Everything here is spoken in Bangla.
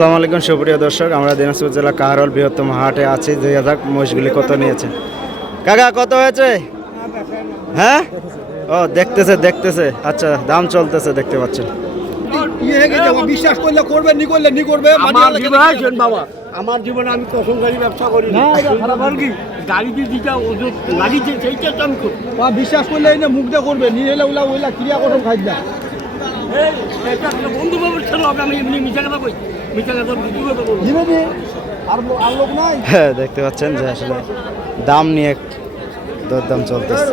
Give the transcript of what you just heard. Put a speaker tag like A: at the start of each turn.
A: আসসালামু আলাইকুম সুপ্রিয় দর্শক। আমরা দিনাজপুর জেলা কাহারল বৃহত্তম হাটে আছি। দুই হাজার মহিষগুলি কত নিয়েছে? কাকা কত হয়েছে? হ্যাঁ? ও দেখতেছে দেখতেছে। আচ্ছা দাম চলতেছে দেখতে পাচ্ছেন।
B: বিশ্বাস করলে করবে নি করলে নি করবে
C: আমার জীবন
B: কেটে
C: আছেন বাবা। আমার জীবনে আমি কখন গাড়ি ব্যবসা করি না? খারাপ কি? গাড়ি দিয়ে দিটা ওষুধ লাগিয়েছে সেইটা তো আমি
B: বিশ্বাস করলে মুখ দিয়ে করবে। নি এলে ওলা ওইলা ক্রিয়া করুন খাই না
C: বন্ধু বাবুর ছেলে আমি এমনি মিঠা কথা
A: হ্যাঁ দেখতে পাচ্ছেন যে আসলে দাম নিয়ে দরদাম চলতেছে।